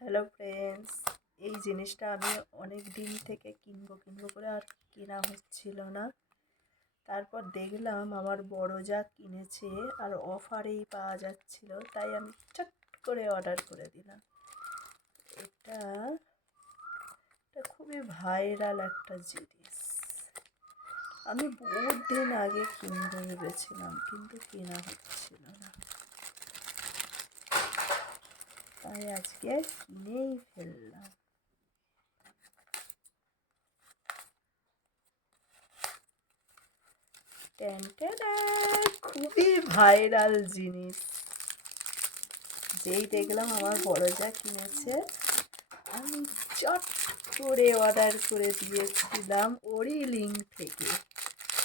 Hello friends, এই জিনিসটা আমি অনেক দিন থেকে কিনবো করে আর কেনা হচ্ছিল না। তারপর দেখলাম আমার বড় যা কিনেছে আর অফারেই পাওয়া যাচ্ছিল, তাই আমি চট করে অর্ডার করে দিলাম। এটা এটা খুবই ভাইরাল একটা জিনিস। আমি বহুত দিন আগে কিনবো ভেবেছিলাম, কিন্তু কেনা হচ্ছিল না, তাই আজকে কিনেই ফেললাম। খুবই ভাইরাল জিনিস। যেই দেখলাম আমার বড় যা কিনেছে, আমি চট করে অর্ডার করে দিয়েছিলাম ওরই লিঙ্ক থেকে।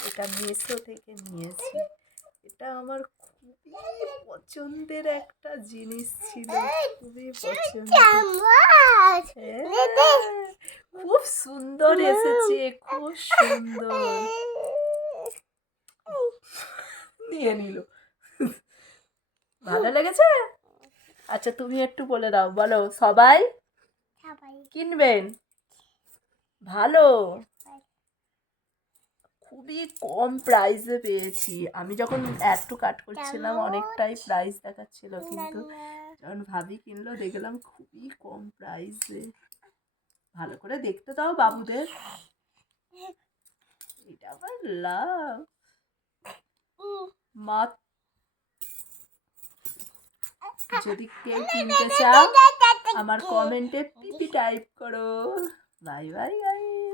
এটা মিশো থেকে নিয়েছি। এটা আমার খুবই পছন্দের একটা জিনিস ছিল, খুবই পছন্দের। খুব সুন্দর এসেছে, খুব সুন্দর। নিয়ে নিল। ভালো লেগেছে? আচ্ছা, তুমি একটু বলে দাও, বলো সবাই কিনবেন। ভালো, খুবই কম প্রাইসে পেয়েছি। আমি যখন একটু কাট করছিলাম অনেকটাই প্রাইস দেখাচ্ছিল, কিন্তু যখন ভাবি কিনলো দেখলাম খুবই কম প্রাইসে। ভালো করে দেখতে দাও বাবুদের। এটা আবার লাভ মা। যদি কেউ কিনতে চাও আমার কমেন্টে পিপি টাইপ করো। Bye bye guys.